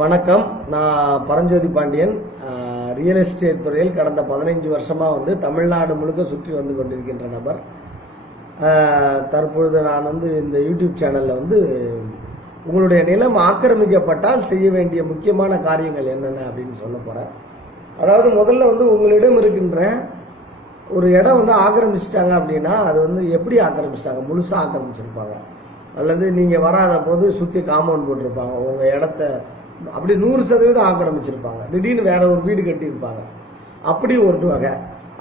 வணக்கம். நான் Paranjothi Pandian. Real estate துறையில் கடந்த பதினைஞ்சு வருஷமாக வந்து தமிழ்நாடு முழுக்க சுற்றி வந்து கொண்டிருக்கின்ற நபர். தற்பொழுது நான் வந்து இந்த யூடியூப் சேனலில் வந்து உங்களுடைய நிலம் ஆக்கிரமிக்கப்பட்டால் செய்ய வேண்டிய முக்கியமான காரியங்கள் என்னென்ன அப்படின்னு சொல்ல போகிறேன் அதாவது முதல்ல வந்து உங்களிடம் இருக்கின்ற ஒரு இடம் வந்து ஆக்கிரமிச்சிட்டாங்க அப்படின்னா அது வந்து எப்படி ஆக்கிரமிச்சிட்டாங்க? முழுசாக ஆக்கிரமிச்சிருப்பாங்க. அல்லது நீங்கள் வராத போது சுற்றி காம்பவுண்ட் போட்டிருப்பாங்க. உங்கள் இடத்த அப்படி நூறு சதவீதம் ஆக்கிரமிச்சிருப்பாங்க. திடீர்னு வேற ஒரு வீடு கட்டியிருப்பாங்க. அப்படி ஒரு வகை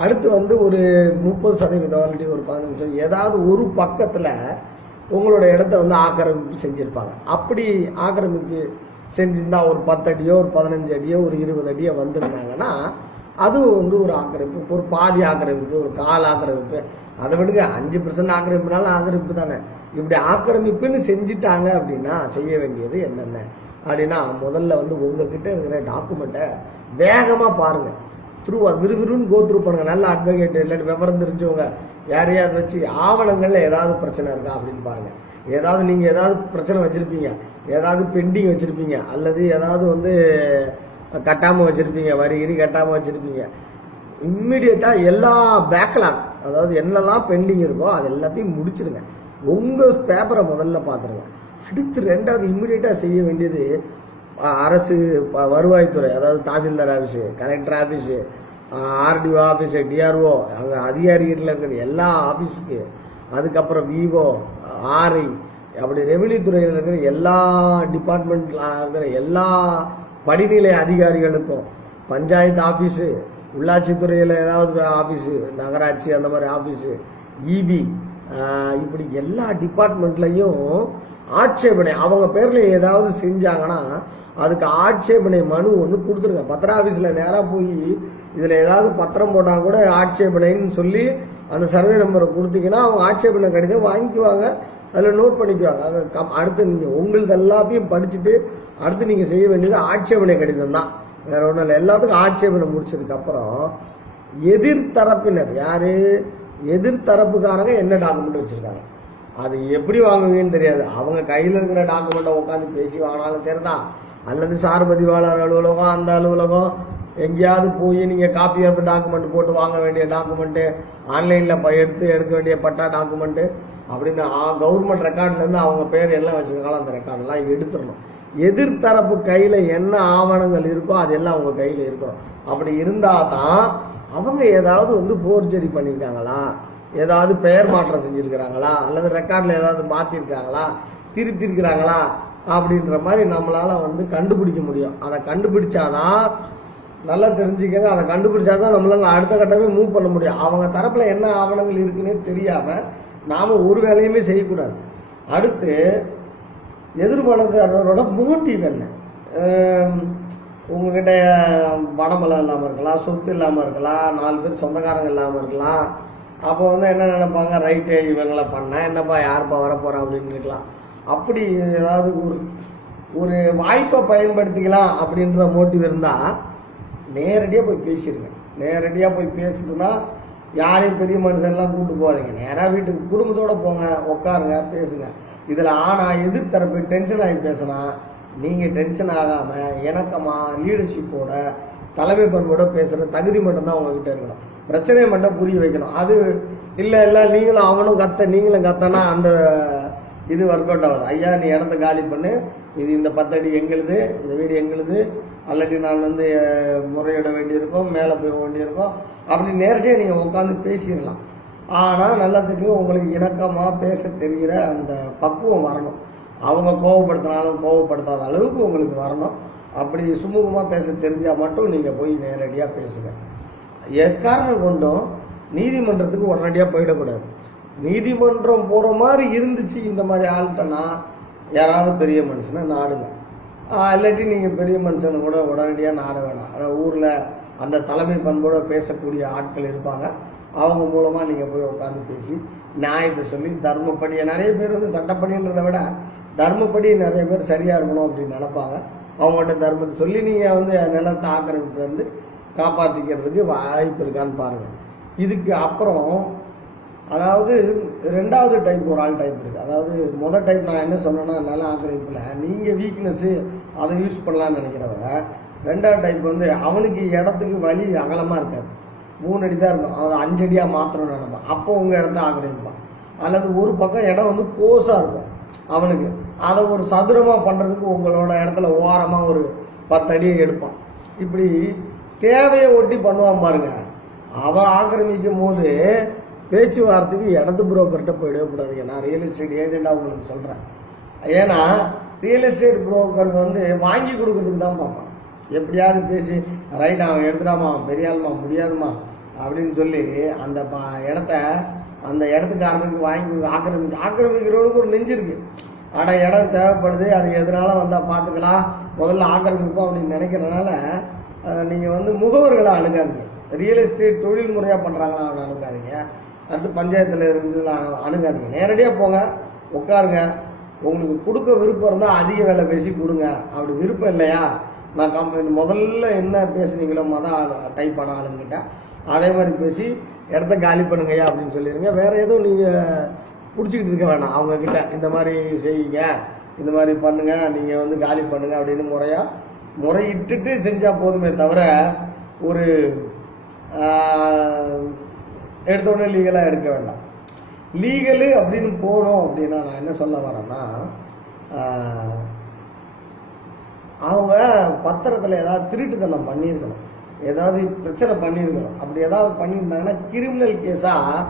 அடுத்து வந்து ஒரு முப்பது சதவீதம் இல்லாட்டி ஒரு பதினஞ்சு ஏதாவது ஒரு பக்கத்தில் உங்களோட இடத்த வந்து ஆக்கிரமிப்பு செஞ்சிருப்பாங்க. அப்படி ஆக்கிரமிப்பு செஞ்சிருந்தா ஒரு பத்து அடியோ ஒரு பதினஞ்சு அடியோ ஒரு இருபது அடியோ வந்திருந்தாங்கன்னா அதுவும் வந்து ஒரு ஆக்கிரமிப்பு ஒரு பாதி ஆக்கிரமிப்பு ஒரு கால் ஆக்கிரமிப்பு. அதை விடுங்க அஞ்சு பர்சன்ட் ஆக்கிரமிப்புனாலும் ஆக்கிரமிப்பு தானே. இப்படி ஆக்கிரமிப்புன்னு செஞ்சுட்டாங்க அப்படின்னா செய்ய வேண்டியது என்னென்ன? அப்படின்னா முதல்ல வந்து உங்ககிட்ட இருக்கிற டாக்குமெண்ட்டை வேகமாக பாருங்க. த்ரூவா விறுவிறுன்னு கோ த்ரூ பண்ணுங்க. நல்ல அட்வொகேட் இல்லாட்டி விவரம் தெரிஞ்சவங்க யாரையாவது வச்சு ஆவணங்கள்ல ஏதாவது பிரச்சனை இருக்கா அப்படின்னு பாருங்க. ஏதாவது நீங்க ஏதாவது பிரச்சனை வச்சிருப்பீங்க. ஏதாவது பெண்டிங் வச்சிருப்பீங்க. அல்லது ஏதாவது வந்து கட்டாம வச்சிருப்பீங்க. வரி கிரி கட்டாம வச்சிருப்பீங்க. இம்மிடியட்டா எல்லா பேக்லாக் அதாவது என்னெல்லாம் பெண்டிங் இருக்கோ அது எல்லாத்தையும் முடிச்சிருங்க. உங்க பேப்பரை முதல்ல பாத்துருங்க. அடுத்து ரெண்டாவது இம்மிடியேட்டாக செய்ய வேண்டியது அரசு ப- வருவாய்த்துறை அதாவது tahsildar office collector office RDO office DRO அங்கே அதிகாரிகளில் இருக்கிற எல்லா ஆஃபீஸுக்கு அதுக்கப்புறம் விவோ ஆர்ஐ அப்படி ரெவென்யூ துறையில் இருக்கிற எல்லா டிபார்ட்மெண்ட்ல இருக்கிற எல்லா படிநிலை அதிகாரிகளுக்கும் பஞ்சாயத்து ஆஃபீஸு உள்ளாட்சித்துறையில் ஏதாவது ஆஃபீஸு நகராட்சி அந்த மாதிரி ஆஃபீஸு இபி இப்படி எல்லா டிபார்ட்மெண்ட்லையும் ஆட்சேபனை அவங்க பேர்ல ஏதாவது செஞ்சாங்கன்னா அதுக்கு ஆட்சேபனை மனு ஒன்று கொடுத்துருங்க. பத்திர ஆஃபீஸில் நேராக போய் இதில் ஏதாவது பத்திரம் போட்டால் கூட ஆட்சேபனைன்னு சொல்லி அந்த சர்வே நம்பரை கொடுத்தீங்கன்னா அவங்க ஆட்சேபனை கடிதம் வாங்கிக்குவாங்க. அதில் நோட் பண்ணிக்குவாங்க. அது கம்- அடுத்து நீங்கள் உங்களது எல்லாத்தையும் படிச்சுட்டு அடுத்து நீங்கள் செய்ய வேண்டியது ஆட்சேபனை கடிதம் தான். வேற ஒன்றும் இல்லை. எல்லாத்துக்கும் ஆட்சேபனை முடிச்சதுக்கப்புறம் எதிர்த்தரப்பினர் யார்? எதிர்த்தரப்புக்காரங்க என்ன டாக்குமெண்ட் வச்சிருக்காங்க? அது எப்படி வாங்குவீங்கன்னு தெரியாது. அவங்க கையில் இருக்கிற டாக்குமெண்ட்டை உட்காந்து பேசி வாங்கினாலும் சரிதான். அல்லது சார் பதிவாளர் அலுவலகம் அந்த அலுவலகம். எங்கேயாவது போய் நீங்கள் காப்பி ஆஃப் டாக்குமெண்ட் போட்டு வாங்க வேண்டிய டாக்குமெண்ட்டு ஆன்லைனில் எடுத்து எடுக்க வேண்டிய பட்டா டாக்குமெண்ட்டு அப்படின்னு கவர்மெண்ட் ரெக்கார்ட்லேருந்து அவங்க பேர் எல்லாம் வச்சுருக்காங்களோ? அந்த ரெக்கார்டெல்லாம் எடுத்துடணும். எதிர்த்தரப்பு கையில் என்ன ஆவணங்கள் இருக்கோ அதெல்லாம் அவங்க கையில் இருக்கணும் அப்படி இருந்தால் தான் அவங்க ஏதாவது வந்து ஃபோர்ஜரி பண்ணியிருக்காங்களா ஏதாவது பெயர் மாற்றம் செஞ்சுருக்கிறாங்களா? அல்லது ரெக்கார்டில் ஏதாவது மாற்றிருக்காங்களா திருத்திருக்கிறாங்களா? அப்படின்ற மாதிரி நம்மளால் வந்து கண்டுபிடிக்க முடியும். அதை கண்டுபிடிச்சாதான் நல்லா தெரிஞ்சுக்கங்க. அதை கண்டுபிடிச்சாதான் நம்மளால் அடுத்த கட்டமே மூவ் பண்ண முடியும். அவங்க தரப்பில் என்ன ஆவணங்கள் இருக்குன்னே தெரியாமல் நாம் ஒரு வேலையுமே செய்யக்கூடாது. அடுத்து எதிர்பார்த்தவரோட மோட்டிவ் என்ன? உங்ககிட்ட பணபலம் இல்லாமல் இருக்கலாம் சொத்து இல்லாமல் இருக்கலாம் நாலு பேர் சொந்தக்காரங்க இல்லாமல் இருக்கலாம் அப்போ வந்து என்ன நினைப்பாங்க? ரைட்டு இவங்களை பண்ணால் என்னப்பா யாருப்பா வரப்போகிறா அப்படின்னு இருக்கலாம் அப்படி ஏதாவது ஒரு ஒரு வாய்ப்பை பயன்படுத்திக்கலாம் அப்படின்ற மோட்டிவ் இருந்தால் நேரடியாக போய் பேசிடுங்க நேரடியாக போய் பேசுதுன்னா யாரையும் பெரிய மனுஷன்லாம் கூப்பிட்டு போகாதீங்க. நேராக வீட்டுக்கு குடும்பத்தோடு போங்க உட்காருங்க பேசுங்க. இதில் ஆனால் எதிர்த்தரப்பு டென்ஷன் ஆகி பேசினா நீங்கள் டென்ஷன் ஆகாமல் இணக்கமாக லீடர்ஷிப்போட தலைமை பண்போட பேசுகிற தகுதி மட்டும்தான் உங்ககிட்ட இருக்கணும். பிரச்சனையை மட்டும் புரிய வைக்கணும். அது இல்லை இல்லை நீங்களும் அவனும் கத்த நீங்களும் கத்தனா அந்த இது ஒர்க் அவுட் ஆகுது. ஐயா நீ இடத்த காலி பண்ணு. இது இந்த பத்தடி எங்களுது இந்த வீடு எங்களுது. அல்லாட்டி நான் வந்து முறையிட வேண்டியிருக்கோம் மேலே போய் வேண்டியிருக்கோம். அப்படி நேரடியாக நீங்கள் உட்காந்து பேசிடலாம். ஆனால் நல்லா தெரியும் உங்களுக்கு இணக்கமாக பேச தெரிகிற அந்த பக்குவம் வரணும். அவங்க கோவப்படுத்தினாலும் கோவப்படுத்தாத அளவுக்கு உங்களுக்கு வரணும். அப்படி சுமூகமாக பேச தெரிஞ்சால் மட்டும் நீங்கள் போய் நேரடியாக பேசுங்க. எக்காரணம் கொண்டும் நீதிமன்றத்துக்கு உடனடியாக போயிடக்கூடாது. நீதிமன்றம் போகிற மாதிரி இருந்துச்சு இந்த மாதிரி ஆள்கிட்டனா யாராவது பெரிய மனுஷனை நாடுங்க. இல்லாட்டி நீங்கள் பெரிய மனுஷனை கூட உடனடியாக நாட வேணாம். அதாவது ஊரில் அந்த தலைமை பண்போடு பேசக்கூடிய ஆட்கள் இருப்பாங்க. அவங்க மூலமாக நீங்கள் போய் உட்காந்து பேசி நியாயத்தை சொல்லி தர்மப்படியை நிறைய பேர் வந்து சட்டப்படின்றத விட தர்மப்படி நிறைய பேர் சரியாக இருக்கணும் அப்படின்னு நினைப்பாங்க. அவங்கள்ட்ட தர்மத்தை சொல்லி நீங்கள் வந்து நிலத்தை ஆக்கிரமிப்பு வந்து காப்பாற்றிக்கிறதுக்கு வாய்ப்பு இருக்கான்னு பாருங்கள் இதுக்கு அப்புறம் அதாவது ரெண்டாவது டைப் ஒரு ஆள் டைப் இருக்குது அதாவது முதல் டைப் நான் என்ன சொன்னேன்னா நல்லா ஆக்கிரமிப்பில் நீங்கள் வீக்னஸ்ஸு அதை யூஸ் பண்ணலாம்னு நினைக்கிறவங்க ரெண்டாவது டைப் வந்து அவனுக்கு இடத்துக்கு வழி அகலமாக இருக்காது. மூணு அடி தான் இருக்கும். அதை அஞ்சடியாக மாற்றணும்னு நினைப்பான். அப்போ உங்கள் இடத்த ஆக்கிரமிப்பான். அல்லது ஒரு பக்கம் இடம் வந்து கோஸாக இருக்கும் அவனுக்கு. அதை ஒரு சதுரமாக பண்ணுறதுக்கு உங்களோட இடத்துல ஓரமாக ஒரு பத்து அடியை எடுப்பான். இப்படி தேவையை ஒட்டி பண்ணுவான் பாருங்க. அவன் ஆக்கிரமிக்கும் போது பேச்சுவார்த்தைக்கு இடது புரோக்கர்கிட்ட போயிடக்கூடாதுங்க நான் ரியல் எஸ்டேட் ஏஜெண்டாக உங்களுக்கு சொல்கிறேன் ஏன்னா ரியல் எஸ்டேட் புரோக்கர் வந்து வாங்கி கொடுக்கறதுக்கு தான் பார்ப்பான். எப்படியாவது பேசி ரைட் அவன் எடுத்துடாமா? பெரியாளுமா முடியாதுமா? அப்படின்னு சொல்லி அந்த இடத்த அந்த இடத்துக்காரனுக்கு வாங்கி ஆக்கிரமிக்க ஆக்கிரமிக்கிறவனுக்கு ஒரு நெஞ்சு இருக்குது ஆனால் இடம் தேவைப்படுது அது எதனால வந்தால் பார்த்துக்கலாம். முதல்ல ஆக்கிரமிப்போம் அப்படின்னு நினைக்கிறனால நீங்கள் வந்து முகவர்களை அணுகாதீங்க. ரியல் எஸ்டேட் தொழில் முறையாக பண்ணுறாங்களா அவனை அணுகாதீங்க. அடுத்து பஞ்சாயத்தில் இருந்து அணுகாதீங்க. நேரடியாக போங்க உட்காருங்க. உங்களுக்கு கொடுக்க விருப்பம் இருந்தால் அதிக விலை பேசி கொடுங்க. அப்படி விருப்பம் இல்லையா? நான் கம்பெனி முதல்ல என்ன பேசுனீங்களோ மொதல் டைப் பண்ண ஆளுங்கிட்ட அதே மாதிரி பேசி இடத்த காலி பண்ணுங்கய்யா அப்படின்னு சொல்லிடுங்க வேறு எதுவும் நீங்கள் பிடிச்சிக்கிட்டு இருக்க வேணாம். அவங்கக்கிட்ட இந்த மாதிரி செய்யுங்க இந்த மாதிரி பண்ணுங்கள் நீங்கள் வந்து காலி பண்ணுங்கள் அப்படின்னு முறையாக முறையிட்டுட்டு செஞ்சால் போதுமே தவிர ஒரு எடுத்தோடனே லீகலாக எடுக்க வேண்டாம். லீகலு அப்படின்னு போனோம் அப்படின்னா நான் என்ன சொல்ல வரேன்னா அவங்க பத்திரத்தில் ஏதாவது திருட்டுத்தனம் பண்ணியிருக்கணும். ஏதாவது பிரச்சனை பண்ணியிருக்கணும். அப்படி ஏதாவது பண்ணியிருந்தாங்கன்னா கிரிமினல் கேஸாக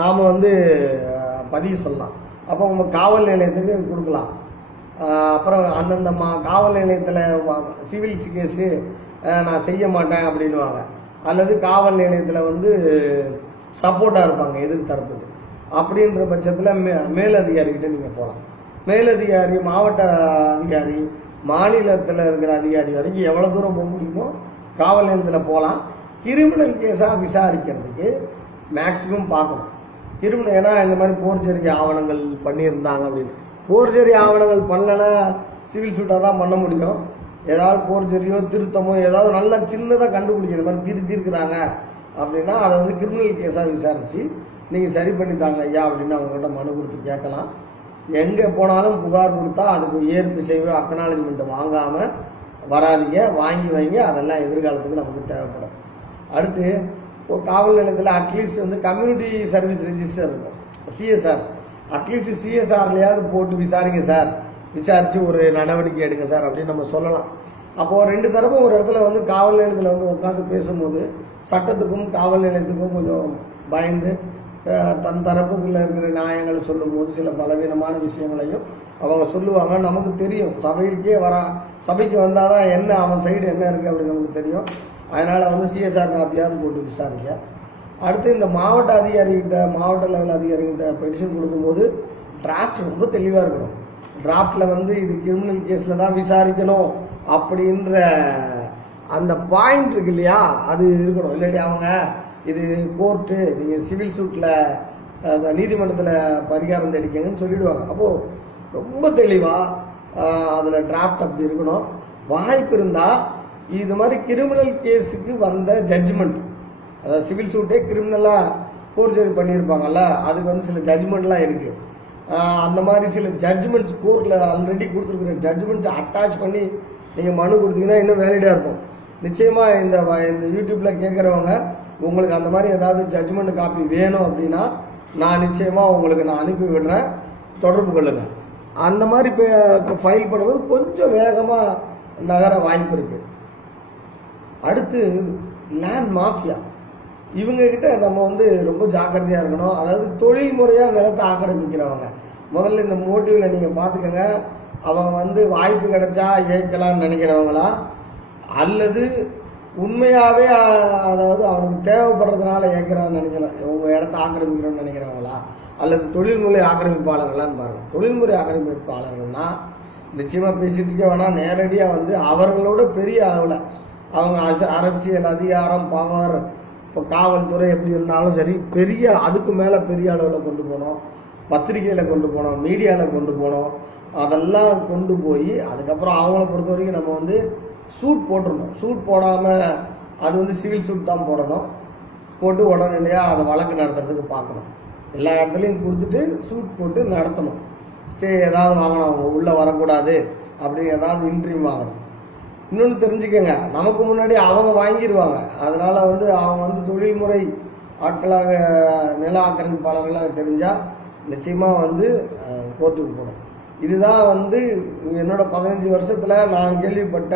நாம் வந்து பதிவு சொல்லலாம். அப்போ நம்ம காவல் நிலையத்துக்கு கொடுக்கலாம். அப்புறம் அந்தந்த மா காவல் நிலையத்தில் சிவில் கேஸு நான் செய்ய மாட்டேன் அப்படின்னுவாங்க. அல்லது காவல் நிலையத்தில் வந்து சப்போர்ட்டாக இருப்பாங்க எதிர்த்தரப்புக்கு. அப்படின்ற பட்சத்தில் மே மேலதிகாரிக்கிட்ட நீங்கள் போகலாம் மேலதிகாரி மாவட்ட அதிகாரி மாநிலத்தில் இருக்கிற அதிகாரி வரைக்கும் எவ்வளோ தூரம் போக முடியுமோ காவல் நிலையத்தில் போகலாம் கிரிமினல் கேஸாக விசாரிக்கிறதுக்கு மேக்ஸிமம் பார்க்கணும். கிரிமினல் ஏன்னா இந்த மாதிரி போர்ச்சரிக்கை ஆவணங்கள் பண்ணியிருந்தாங்க அப்படின்னு. போர்ஜரி ஆவணங்கள் பண்ணலைன்னா சிவில் சூட்டாக தான் பண்ண முடியும். ஏதாவது போர்ஜரியோ திருத்தமோ ஏதாவது நல்ல சின்னதாக கண்டுபிடிக்கிற மாதிரி திருத்தி இருக்கிறாங்க அப்படின்னா அதை வந்து கிரிமினல் கேஸாக விசாரித்து நீங்கள் சரி பண்ணி தாங்க ஐயா அப்படின்னு அவங்ககிட்ட மனு கொடுத்து கேட்கலாம். எங்கே போனாலும் புகார் கொடுத்தா அதுக்கு ஏற்பு செய்வோம் அக்னாலஜ்மெண்ட் வாங்காமல் வராதீங்க வாங்கி வாங்கி அதெல்லாம் எதிர்காலத்துக்கு நமக்கு தேவைப்படும். அடுத்து காவல் நிலையத்தில் அட்லீஸ்ட் வந்து கம்யூனிட்டி சர்வீஸ் ரெஜிஸ்டர் இருக்கும். சிஎஸ்ஆர் அட்லீஸ்ட் சிஎஸ்ஆர்லையாவது போட்டு விசாரிங்க சார் விசாரித்து ஒரு நடவடிக்கை எடுங்க சார் அப்படின்னு நம்ம சொல்லலாம். அப்போது ரெண்டு தரப்பும் ஒரு இடத்துல வந்து காவல் நிலையத்தில் வந்து உட்காந்து பேசும்போது சட்டத்துக்கும் காவல் நிலையத்துக்கும் கொஞ்சம் பயந்து தன் தரப்புல இருக்கிற நியாயங்களை சொல்லும்போது சில பலவீனமான விஷயங்களையும் அவங்க சொல்லுவாங்க. நமக்கு தெரியும். சபைக்கே வரா சபைக்கு வந்தால் தான் என்ன அவன் சைடு என்ன இருக்குது அப்படின்னு நமக்கு தெரியும். அதனால் வந்து சிஎஸ்ஆர் காப்பியாவது போட்டு விசாரிக்க அடுத்து இந்த மாவட்ட அதிகாரிகிட்ட மாவட்ட லெவல் அதிகாரிகிட்ட பெட்டிஷன் கொடுக்கும்போது டிராஃப்ட் ரொம்ப தெளிவாக இருக்கணும். டிராஃப்டில் வந்து இது கிரிமினல் கேஸில் தான் விசாரிக்கணும் அப்படின்ற அந்த பாயிண்ட் இருக்கு இல்லையா அது இருக்கணும். இல்லாட்டி அவங்க இது கோர்ட்டு நீங்கள் சிவில் சூட்டில் நீதிமன்றத்தில் பரிகாரம் தேடிக்கங்கன்னு சொல்லிடுவாங்க. அப்போது ரொம்ப தெளிவாக அதில் டிராஃப்ட் அப்படி இருக்கணும். வாய்ப்பு இருந்தால் இது மாதிரி கிரிமினல் கேஸுக்கு வந்த ஜட்ஜ்மெண்ட் அதாவது சிவில் சூட்டே கிரிமினலாக ஃபோர்ஜரி பண்ணியிருப்பாங்கல்ல அதுக்கு வந்து சில ஜட்ஜ்மெண்ட்லாம் இருக்குது அந்த மாதிரி சில ஜட்ஜ்மெண்ட்ஸ் கோர்ட்டில் ஆல்ரெடி கொடுத்துருக்குற ஜட்ஜ்மெண்ட்ஸ் அட்டாச் பண்ணி நீங்கள் மனு கொடுத்தீங்கன்னா இன்னும் வேலிடாக இருக்கும். நிச்சயமாக இந்த வ- இந்த யூடியூப்பில் கேட்குறவங்க உங்களுக்கு அந்த மாதிரி ஏதாவது ஜட்ஜ்மெண்ட் காப்பி வேணும் அப்படின்னா நான் நிச்சயமாக உங்களுக்கு நான் அனுப்பி விடுறேன். தொடர்பு கொள்ளுங்கள் அந்த மாதிரி ஃபைல் பண்ணும்போது கொஞ்சம் வேகமாக நகர வாய்ப்பு இருக்குது அடுத்து லேண்ட் மாஃபியா இவங்கக்கிட்ட நம்ம வந்து ரொம்ப ஜாக்கிரதையாக இருக்கணும். அதாவது தொழில் முறையாக நிலத்தை ஆக்கிரமிக்கிறவங்க. முதல்ல இந்த மோட்டிவ்ல நீங்கள் பார்த்துக்கோங்க. அவங்க வந்து வாய்ப்பு கிடைச்சா ஏற்கலாம்னு நினைக்கிறவங்களா? அல்லது உண்மையாகவே அதாவது அவனுக்கு தேவைப்படுறதுனால ஏற்கிறான்னு நினைக்கிறேன் உங்கள் இடத்த ஆக்கிரமிக்கிறோன்னு நினைக்கிறவங்களா? அல்லது தொழில்முறை ஆக்கிரமிப்பாளர்களான்னு பாருங்கள் தொழில்முறை ஆக்கிரமிப்பாளர்கள்னா நிச்சயமாக பேசிகிட்டு இருக்க வேணாம். நேரடியாக வந்து அவர்களோட பெரிய அளவில் அவங்க அரசியல் அதிகாரம் பவர் இப்போ காவல்துறை எப்படி இருந்தாலும் சரி பெரிய அதுக்கு மேலே பெரிய அளவில் கொண்டு போனோம். பத்திரிகையில் கொண்டு போனோம் மீடியாவில் கொண்டு போனோம். அதெல்லாம் கொண்டு போய் அதுக்கப்புறம் அவங்கள பொறுத்த வரைக்கும் நம்ம வந்து சூட் போட்டிருந்தோம். சூட் போடாமல் அது வந்து சிவில் சூட் தான் போடணும். போட்டு உடனடியாக அதை வழக்கு நடத்துறதுக்கு பார்க்கணும். எல்லா இடத்துலையும் கொடுத்துட்டு சூட் போட்டு நடத்தணும். ஸ்டே ஏதாவது வாங்கணும். அவங்க உள்ளே வரக்கூடாது. அப்படி ஏதாவது இன்ட்ரீம் வாங்கணும். இன்னொன்று தெரிஞ்சுக்கங்க நமக்கு முன்னாடி அவங்க வாங்கிடுவாங்க அதனால் வந்து அவங்க வந்து தொழில்முறை ஆட்களாக நில ஆக்கிரமிப்பாளர்களாக தெரிஞ்சால் நிச்சயமாக வந்து கோர்ட்டுக்கு போகணும். இதுதான் வந்து என்னோட பதினஞ்சு வருஷத்தில் நான் கேள்விப்பட்ட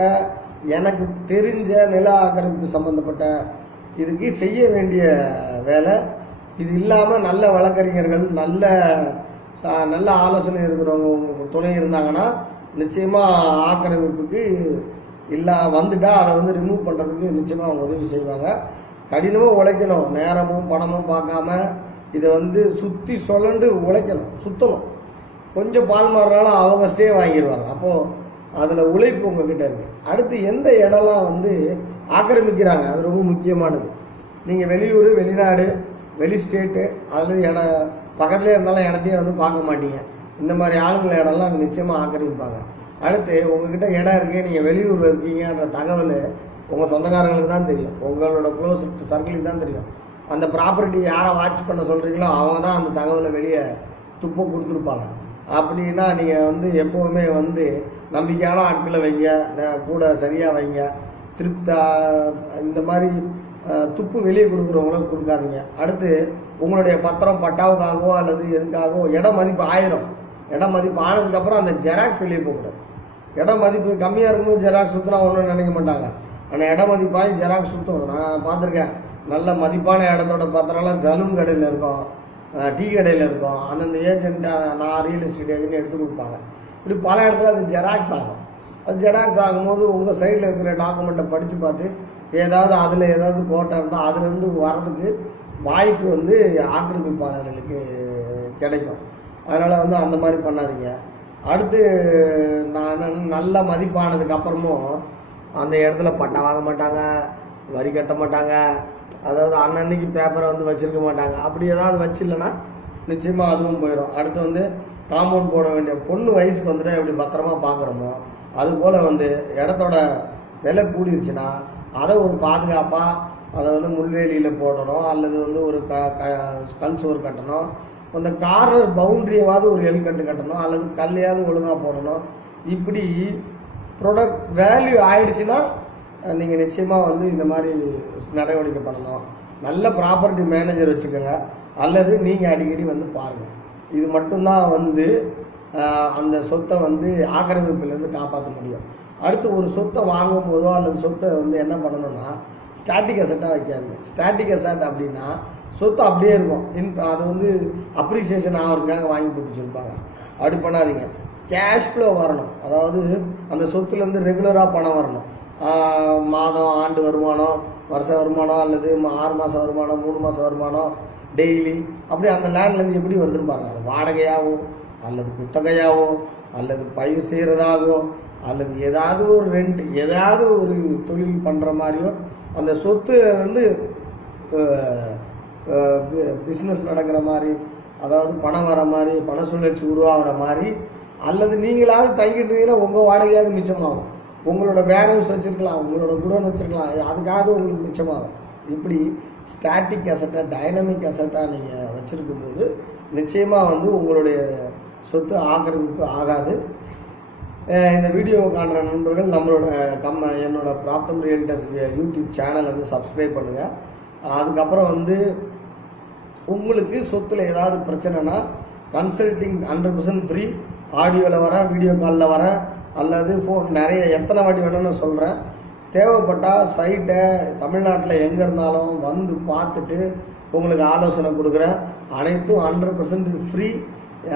எனக்கு தெரிஞ்ச நில ஆக்கிரமிப்பு சம்மந்தப்பட்ட இதுக்கு செய்ய வேண்டிய வேலை. இது இல்லாமல் நல்ல வழக்கறிஞர்கள் நல்ல நல்ல ஆலோசனை இருக்கிறவங்க துணை இருந்தாங்கன்னா நிச்சயமாக ஆக்கிரமிப்புக்கு இல்லை வந்துட்டால் அதை வந்து ரிமூவ் பண்ணுறதுக்கு நிச்சயமாக அவங்க உதவி செய்வாங்க. கடினமாக உழைக்கணும் நேரமும் பணமும் பார்க்காம இதை வந்து சுற்றி சொல்லண்டு உழைக்கணும் சுத்தணும். கொஞ்சம் பால் மாறினாலும் அவங்க ஸ்டே வாங்கிடுவாங்க அப்போது அதில் உழைப்பு உங்ககிட்ட இருக்கு. அடுத்து எந்த இடம்லாம் வந்து ஆக்கிரமிக்கிறாங்க? அது ரொம்ப முக்கியமானது. நீங்கள் வெளியூர் வெளிநாடு வெளி ஸ்டேட்டு அதில் இடம் பக்கத்துலேயே இருந்தாலும் இடத்தையும் வந்து பார்க்க மாட்டீங்க. இந்த மாதிரி ஆளுங்களை இடம்லாம் அங்கே நிச்சயமாக ஆக்கிரமிப்பாங்க. அடுத்து உங்ககிட்ட இடம் இருக்கு நீங்கள் வெளியூரில் இருக்கீங்கன்ற தகவல் உங்கள் சொந்தக்காரங்களுக்கு தான் தெரியும். உங்களோட க்ளோஸ் சர்க்கிளுக்கு தான் தெரியும். அந்த ப்ராப்பர்ட்டி யாரை வாட்ச் பண்ண சொல்கிறீங்களோ அவங்க தான் அந்த தகவலை வெளியே துப்ப கொடுத்துருப்பாங்க. அப்படின்னா நீங்கள் வந்து எப்போவுமே வந்து நம்பிக்கையான ஆட்களை வைங்க கூட சரியாக வைங்க. திருப்தா இந்த மாதிரி துப்பு வெளியே கொடுக்குறவங்களும் கொடுக்காதீங்க. அடுத்து உங்களுடைய பத்திரம் பட்டாவுக்காகவோ அல்லது எதுக்காகவோ இட மதிப்பு ஆயிரும். இடம் மதிப்பு ஆனதுக்கப்புறம் அந்த ஜெராக்ஸ் வெளியே போகக்கூடாது. இட மதிப்பு கம்மியாக இருக்கும்போது ஜெராக்ஸ் சுற்றினா ஒன்றும் நினைக்க மாட்டாங்க. ஆனால் இட மதிப்பாகி ஜெராக்ஸ் சுற்றும் நான் பார்த்துருக்கேன். நல்ல மதிப்பான இடத்தோட பத்திரம்லாம் சலூன் கடையில் இருக்கும். டீ கடையில் இருக்கும். அந்தந்த ஏஜென்ட் நான் ரியல் எஸ்டேட் ஏஜென்ட் எடுத்து கொடுப்பாங்க. இப்படி பல இடத்துல அது ஜெராக்ஸ் ஆகும். அது ஜெராக்ஸ் ஆகும்போது உங்கள் சைடில் இருக்கிற டாக்குமெண்ட்டை படித்து பார்த்து ஏதாவது அதில் ஏதாவது கோட்டை இருந்தால் அதுலேருந்து வரதுக்கு வாய்ப்பு வந்து ஆக்கிரமிப்பாளர்களுக்கு கிடைக்கும். அதனால் வந்து அந்த மாதிரி பண்ணாதீங்க. அடுத்து நான் நல்ல மதிப்பானதுக்கு அப்புறமும் அந்த இடத்துல பட்டா வாங்க மாட்டாங்க வரி கட்ட மாட்டாங்க அதாவது அன்னன்னைக்கு பேப்பரை வந்து வச்சிருக்க மாட்டாங்க. அப்படி ஏதாவது வச்சிடலன்னா நிச்சயமாக அதுவும் போயிடும் அடுத்து வந்து காம்பவுண்ட் போட வேண்டிய பொண்ணு வயசுக்கு வந்துட்டு எப்படி பத்திரமா பார்க்குறோமோ அதுபோல் வந்து இடத்தோட விலை கூடிருச்சுன்னா அதை ஒரு பாதுகாப்பாக அதை வந்து முள்வேலியில் போடணும் அல்லது வந்து ஒரு க க- கல் சோறு கட்டணும் அந்த கார்னர் பவுண்டரியவாவது ஒரு எல் கட்டு கட்டணும் அல்லது கல்லையாவது ஒழுங்காக போடணும். இப்படி ப்ராடக்ட் வேல்யூ ஆயிடுச்சுன்னா நீங்கள் நிச்சயமாக வந்து இந்த மாதிரி நடவடிக்கை பண்ணணும். நல்ல ப்ராப்பர்ட்டி மேனேஜர் வச்சுக்கோங்க. அல்லது நீங்கள் அடிக்கடி வந்து பாருங்கள் இது மட்டும்தான் வந்து அந்த சொத்தை வந்து ஆக்கிரமிப்பிலேருந்து காப்பாற்ற முடியும். அடுத்து ஒரு சொத்தை வாங்கும் போதோ அல்லது சொத்தை வந்து என்ன பண்ணணும்னா ஸ்டாட்டிக் அசட்டாக வைக்காது ஸ்டாட்டிக் அசட் அப்படின்னா சொத்து அப்படியே இருக்கும். இன் அது வந்து அப்ரிசியேஷன் ஆகிறதுக்காக வாங்கி போட்டு வச்சுருப்பாங்க அப்படி பண்ணாதீங்க. கேஷ் ஃப்ளோ வரணும். அதாவது அந்த சொத்துலேருந்து ரெகுலராக பணம் வரணும். மாதம் ஆண்டு வருமானம் வருஷ வருமானம் அல்லது ஆறு மாதம் வருமானம் மூணு மாதம் வருமானம் டெய்லி அப்படி அந்த லேண்ட்லேருந்து எப்படி வருதுன்னு பாருங்கள் அது வாடகையாகவோ அல்லது குத்தகையாகவோ அல்லது பயிர் செய்கிறதாகவோ அல்லது ஏதாவது ஒரு ரெண்ட் ஏதாவது ஒரு தொழில் பண்ணுற மாதிரியோ அந்த சொத்து வந்து பிஸ்னஸ் நடக்கிற மாதிரி அதாவது பணம் வர மாதிரி பண சுழற்சி உருவாகிற மாதிரி அல்லது நீங்களாவது தங்கிட்டு இருந்தீங்கன்னா உங்கள் வாடகையாவது மிச்சமாகும். உங்களோட பேரன்ஸ் வச்சுருக்கலாம் உங்களோட குடோன் வச்சிருக்கலாம் அதுக்காக உங்களுக்கு மிச்சமாகும். இப்படி ஸ்டாட்டிக் அசட்டாக டைனமிக் அசட்டாக நீங்கள் வச்சுருக்கும் போது நிச்சயமாக வந்து உங்களுடைய சொத்து ஆக்கிரமிப்பு ஆகாது. இந்த வீடியோவை காண்ற நண்பர்கள் நம்மளோட கம்ம என்னோட பிராப்தம் ரியல்டர்ஸ் யூடியூப் சேனலை வந்து சப்ஸ்கிரைப் பண்ணுங்கள் அதுக்கப்புறம் வந்து உங்களுக்கு சொத்தில் ஏதாவது பிரச்சனைனா கன்சல்டிங் ஹண்ட்ரட் பர்சன்ட் ஃப்ரீ ஆடியோவில் வரேன் வீடியோ காலில் வரேன் அல்லது ஃபோன் நிறைய எத்தனை வாட்டி வேணும்னு சொல்கிறேன் தேவைப்பட்டால் சைட்டை தமிழ்நாட்டில் எங்கே இருந்தாலும் வந்து பார்த்துட்டு உங்களுக்கு ஆலோசனை கொடுக்குறேன். அனைத்தும் ஹண்ட்ரட் பர்சன்ட் ஃப்ரீ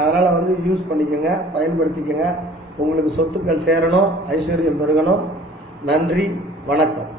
அதனால் வந்து யூஸ் பண்ணிக்கோங்க பயன்படுத்திக்கோங்க. உங்களுக்கு சொத்துக்கள் சேரணும் ஐஸ்வர்யம் பெருகணும். நன்றி வணக்கம்.